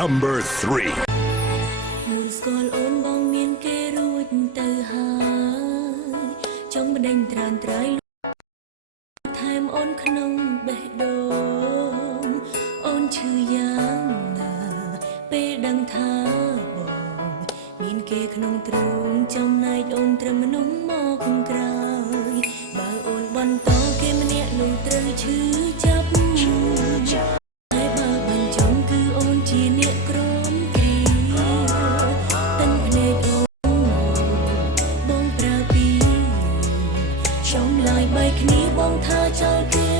Number 3. មូលស្គាល់អូនបងមានគេរួចទៅហើយចង់បដិញត្រានត្រៃថែមអូនក្នុងបេះដូងអូនឈឺយ៉ាងណាពេលដឹងថាបងមានគេក្នុងទ្រូងចំណែកអូនត្រឹមមនុស្សមកក្រោយបើអូនបន្តគេម្នាក់នោះត្រូវឈឺចាប់តែបើបញ្ចង់គឺអូនជាអ្នកក្រំគ្រាតាំងភ្នែកអូនបងប្រើពីចំឡាយបីគ្នាបងថាចោលគេ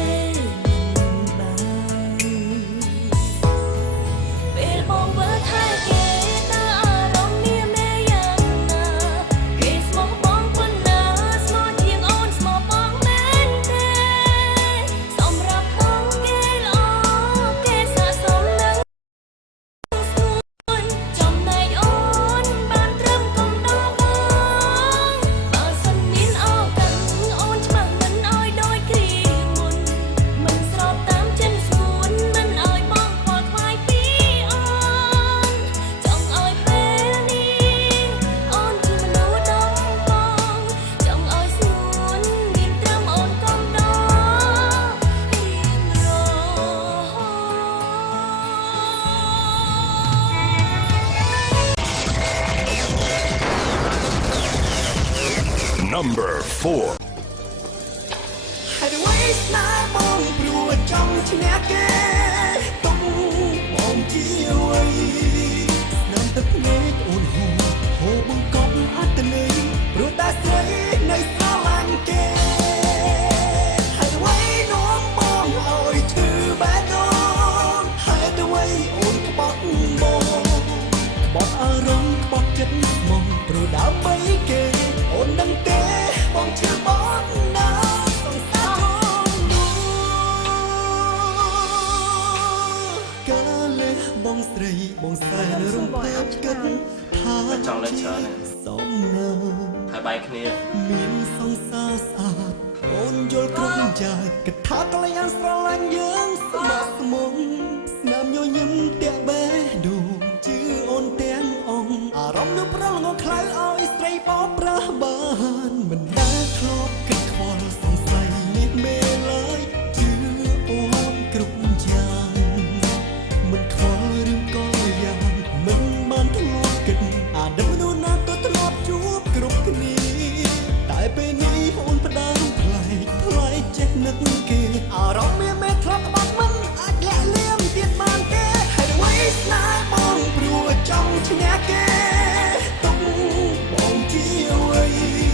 Number 4. ហើយអ្វីស្នេហ៍បងព្រោះចង់ឈ្នះគេទុំបងជាអ្វីស្នាមទឹកភ្នែកអូនហូរបង្កប់អត្តន័យព្រោះតែស្រីនៅស្រឡាញ់គេហើយអ្វីនាំបងឲ្យឈឺបែបនោះហើយអ្វីអូនក្បត់បងក្បត់អារម្មណ៍ក្បត់ចិត្តមកព្រោះដើម្បីគេអូននឹងទេបងឈឺបងណាសង្សារនោះកាលះបងស្រីបងសែនរំភើបគិតថាចង់លេងច្រើនសំណាហើយបែកគ្នាមានសង្សារស្អាតអូនយល់គ្រប់យ៉ាងគិតថាកល្យានស្រឡាញ់យើងស្មោះស្មងស្នាមញញឹមតាក់បេះដូងជឿអូនទាំងអង្គអារម្មណ៍នឹងប្រលងងខ្លៅឲ្យស្រីបោកប្រាស់បានមិនដែលធ្លាប់គិតខ្វល់សង្ស័យនេះមេឡើយជឿអូនគ្រប់យ៉ាងមិនខ្វល់រឿងក៏យ៉ាងមិនបានធ្លាប់គិតអាដឹកមនុស្សណាក៏ធ្លាប់ជួបគ្រប់គ្នាតែពេលនេះអូនផ្ដើមផ្លែកចេះនឹកគេអារម្មណ៍មានធ្លាប់ក្បត់មិនអាចលាក់លៀមទៀតបានទេហើយអ្វីស្នេហ៍បងព្រោះចង់ឈ្នះគេទុំបងជាអ្វី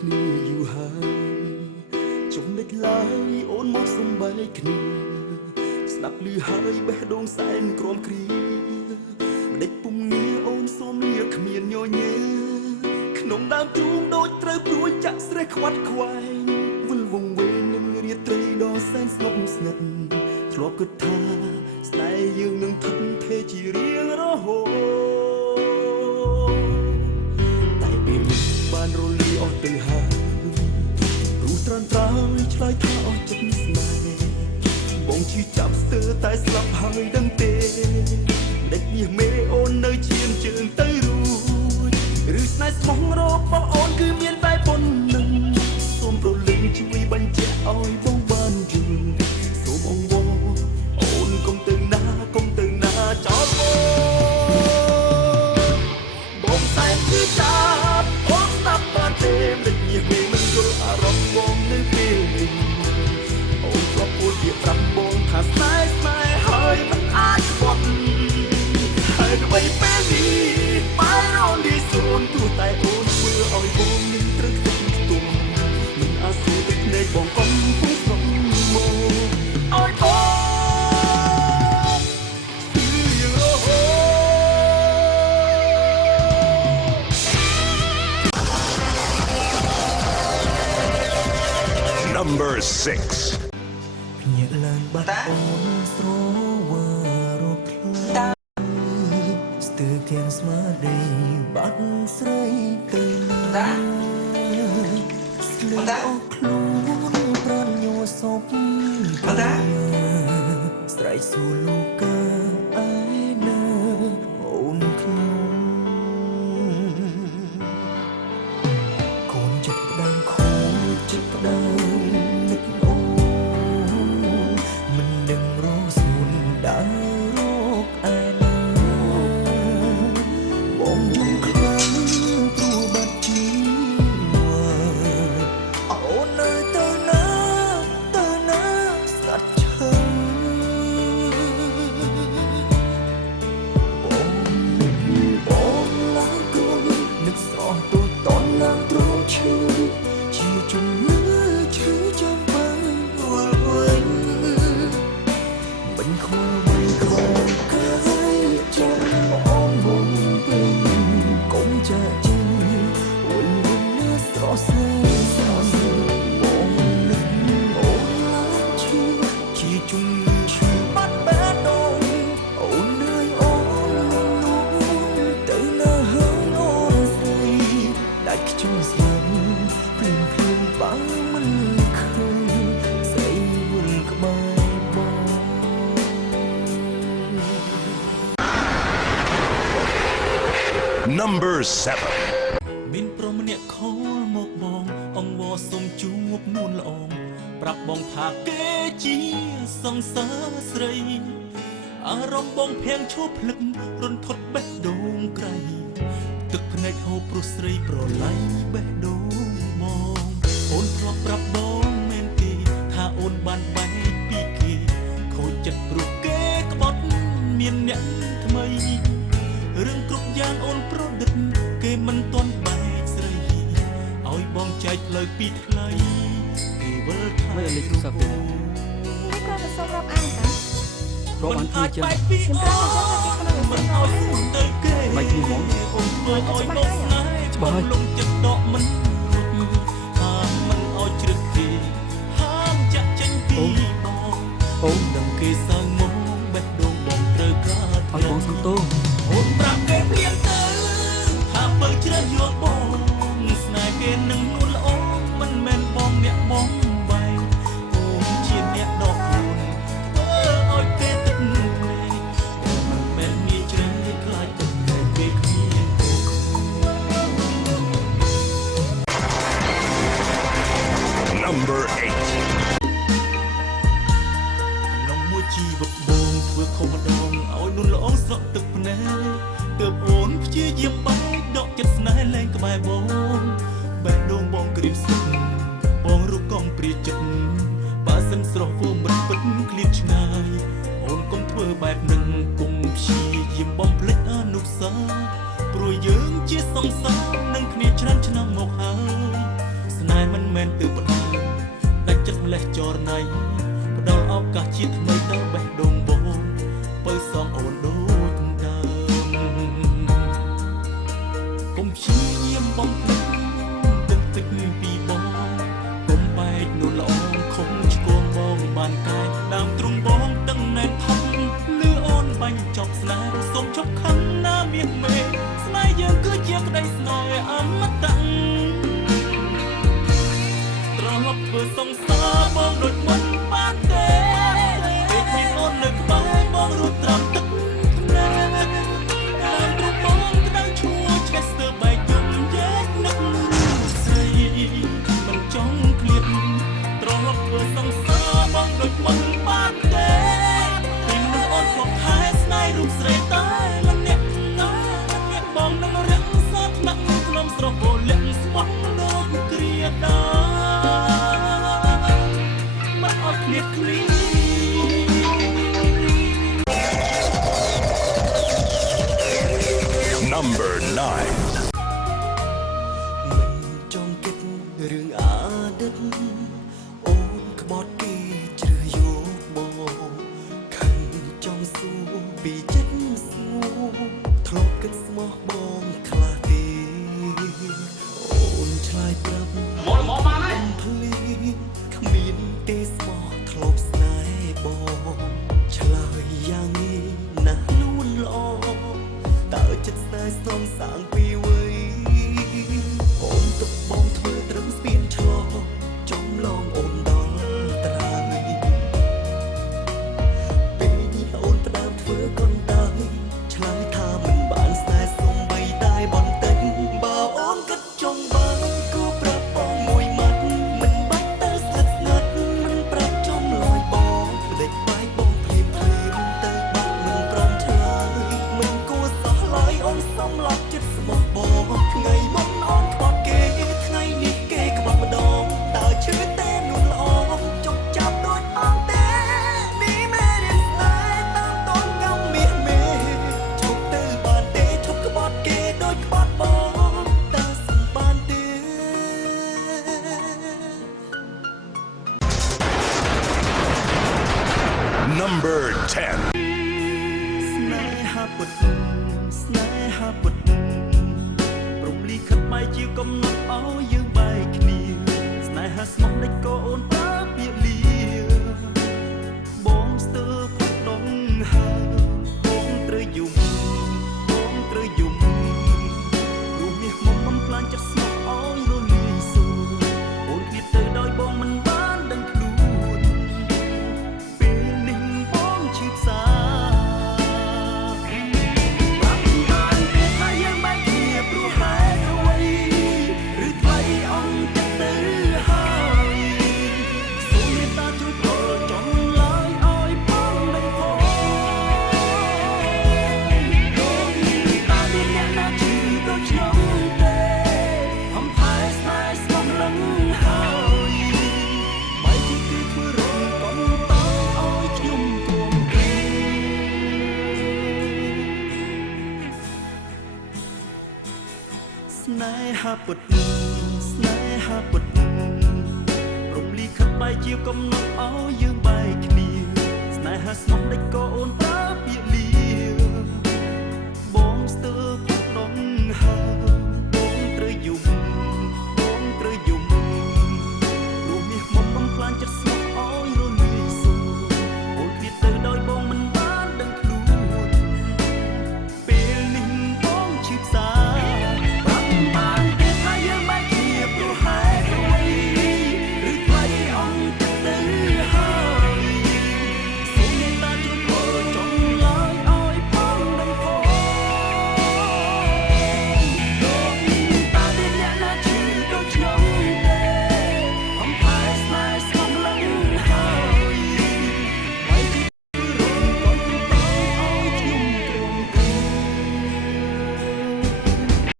គ្នាយូរហើយចុះមិនឡើយអូនមកសំបែកគ្នាស្ដាប់ឮហើយបេះដូងសែនក្រំគ្រាម្ដេចពុំងារអូនសូមលាគ្មានញញែក្នុងដើមទ្រូងដូចត្រូវព្រួយចាក់ស្រេះខ្វាត់ខ្វែងវិលវងវេងនឹងរាត្រីដ៏សែនស្ងប់ស្ងាត់ធ្លាប់គិតថាស្នេហ៍យើងនឹងថិតថេរជារៀងរហូតតែពេលបានរលាអស់ទៅហើយរូត្រានត្រើយឆ្លើយថាអស់ចិត្តស្នេហ៍បងឈឺចាប់ស្ទើរតែស្លាប់ហើយដឹងទេដេចមាសមេអូននៅឈាមជើងទៅរួចឬស្នេហ៍ស្មោះរបស់អូនគឺមានតែប៉ុណ្្នឹងសូមប្រលឹងជួយបញ្ជាក់ឲ្យបងបានយល់សូមអង្វរអូនកុំទៅណាចោលបងតែគឺចាប់អូនស្ដាប់បានទេដេចមាសមេមិនយល់អារម្មណ៍បងនៅពេលនេះអូនក៏ពួតវាប្រាប់បងថាស្នេហ៍ហើយមិនអាចខ្វាត់ហើយដើម្បីពេលនេះបែររលាយសូន្យទោះតែអូនធ្វើឲ្យបងនឹងត្រូវខ្ទង់ខ្ទង់មិនអាសូរទឹកភ្នែកបងកំពុងស្រង់មកឲ្យបង Number 6. ភ្ញាក់ឡើងបាត់អូនស្រវឹងរកខ្លាំងស្ទើរទាំងស្មារតីបាត់ស្រីទៅណាស្លេអស់ខ្លួនប្រញញសពស្រែកសួរលោកកើឯណាអូនខ្ញុំកូនចិត្តផ្ដាំខូចចិត្តផ្ដាំនឹកអូនមិនដឹងរកសួនដើររកឯណាបងយំខ្លាំងព្រោះបាត់ជីវិតអូននៅទៅណាស្ដាប់ឈឹងបងឡើងគូននឹកស្រស់ទូតនឡើងទ្រង់ឈឺជាជំនឿឈឺចាំបើវល់វិញមិនខ្វល់មិនខំកាយចាំអូនមុំពេញកុំចាក់ចេញអូនមិននៅស្រស់ស្រីបងនឹកអូនឡើងឈឺជាជំនឿឈឺបាត់បេះដូងអូននឿយអូននោះទៅណាហើយអូនស្រីដាច់ខ្ជិលស្លាប់ភ្លាមបើមិនឃើញស្រីវិលក្បែរបង Number 7. មានប្រុសម្នាក់ខលមកបងអង្វរសុំជួបនួនល្អងប្រាប់បងថាគេជាសង្សារស្រីអារម្មណ៍បងភាំងឈប់ភ្លឹករន្ធត់បេះដូងក្រៃទឹកភ្នែកហូរព្រោះស្រីប្រឡ័យបេះដូងមកអូនធ្លាប់ប្រាប់បងមែនទេថាអូនបានបែកពីគេខូចចិត្តព្រោះគេក្បត់មានអ្នកថ្មីរឿងគ្រប់យ៉ាងអូនប្រឌិតគេមិនទាន់បែកស្រីឲ្យបងចែកផ្លូវពីថ្លៃគេវិលថាលេខទូរស័ព្ទទេហើយគាត់ទៅសុំរាប់អានតារាប់អានពីចឹងខ្ញុំប្រាប់ទៅចឹងថាគេមិនឲ្យទៅគេមិនពីហ្មងអូនធ្វើឲ្យបងស្នេហ៍ច្បាស់ហើយលងចិត្តដកមិនហាមមិនឲ្យជ្រឹកគេហាមចាក់ចេញពីបងអូនដឹងគេសើមកបេះដូងបងត្រូវការឲ្យបងសំទោសអូនប្រាប់គេព្រៀងទៅថាបើជ្រើសយកបងស្នេហ៍គេនឹងនួនល្អមិនមែនបងអ្នកបងបែកអូនជាអ្នកដកខ្លួនធ្វើឲ្យគេទឹកភ្នែកអូនមិនមែនមានជ្រៅខ្លាចទឹកតែគេគ្មាន Number 8. ឡងមួយជីវិតបងធ្វើខុសម្ដងឲ្យនួនល្អស្រក់ទឹកភ្នែកទើបអូនព្យាយាមបែកដកចិត្តស្នេហ៍លែងក្បែរបងបេះដូងបងក្រៀមស្ទឹងបងរូបកងព្រាចិត្តបើសិនស្រស់វងមិនពិតឃ្លាតឆ្ងាយអូនកុំធ្វើបែបនឹងកុំព្យាយាមបំភ្លេចអនុស្សាវរីយ៍ព្រោះយើងជាសង្សារនឹងគ្នាច្រើនឆ្នាំមកហើយស មែនទើបផ្ដើមដាច់ចិត្តម្លេះចរណៃផ្ដល់ឱកាសជាថ្មីទៅបេះដូងបងបើសងអូនដូចដើមកុំព្យាយាមបំភ្លេចទឹកទឹកពីបងកុំបែកនួនល្អខំឆ្គងបងបានកែដើមទ្រូងបងទាំងណែនផុតលឺអូនបាញ់ចប់ស្នេហ៍សូមជប់ខឹងណាមានមេស្នេហ៍យើងគឺជាក្តីស្នេហ៍អមតៈត្រឡប់ធ្វើសង្សារបងដូចមិនបានទេពេលមានអូននៅក្បែរបងរត់ត្រាំទឹកភ្នែកដើមទ្រូងបងក្តៅឈួរឆ្លេះស្ទើរបែកយំយេនឹកស្រីមិនចង់ឃ្លាតត្រឡប់ធ្វើសង្សារបងដូចមិនបានទេពេលមានអូនស្លប់ហែស្នេហ៍រូបស្រីតែម្នាក់បងនឹងរាំងសោកថ្នាក់ក្នុងស្រពោលាក់ស្មោះលោកគ្រាដាមកអត់គ្នាគ្លី Number 9. មិនចង់គិតរឿងអាឌិតអូនក្បត់គេជ្រើយកបងខឹងចង់សួរពីចិត្តស្ងួរធ្លាប់គិតស្មោះបងខ្លះទេអូនឆ្លើយប្រាប់មកបានហើយភ្លីគ្មានទេស្មោះធ្លាប់ស្នេហ៍បងឆ្លើយយ៉ាងនេះណាស់លួនល្អតើចិត្តស្នេហ៍ស្នងសាងពីវ័យអូនទុកបងធ្វើត្រឹមស្ពានឆ្លងចំឡងអូនដល់ត្រើយពេលនេះអូនផ្ដើមធ្វើកូនតើឆ្លើយថាមិនបានស្នេហ៍សុំបីតែបន្តិចបើអូនគិតចង់បានគូប្រាប់បងមួយម៉ាត់មិនបាច់ទៅស្និទ្ធស្ងាត់មិនប្រាប់ចំលយបងដេកបាយបងភ្លាមទៅបាត់មិនព្រមឆ្លើយមិនគួរសោះឡើយអូនសំឡប់ចិត្តស្មោះបងថ្ងៃមុនអូនខ្វល់គេថ្ងៃនេះគេក្បត់ម្ដងតើឈឺទេនួនល្អចុកចាប់ដូចអត់ទេនេះមេរៀនស្នេហ៍តាមតនកម្មមាសមេឈប់ទៅបានទេឈប់ក្បត់គេដូចក្បត់បងតើសំបានទេ Number 10. ស្នេហាពុតស្នេហាពុតព្រមលីខិតបែកជាកំណត់ឲ្យយើងបែកគ្នាស្នេហាស្មោះដេចក៏អូនប្រើពាក្យលាបងស្ទើរផុតដងហើយបងត្រូវយំបងត្រូវយំរស់មាសមុំបំផ្លាញចិត្តស្មោះឲ្យរលាយសួរអូនគ្នាទៅដោយបងមិនបានដឹងខ្លួនពេលនេះបងឈឺផ្សាស្នេហាពុតស្នេហាពុតព្រមលីខិតបែកជាកំណត់ឲ្យយើងបែកគ្នាស្នេហាស្មោះដេចក៏អូនប្រើពាក្យ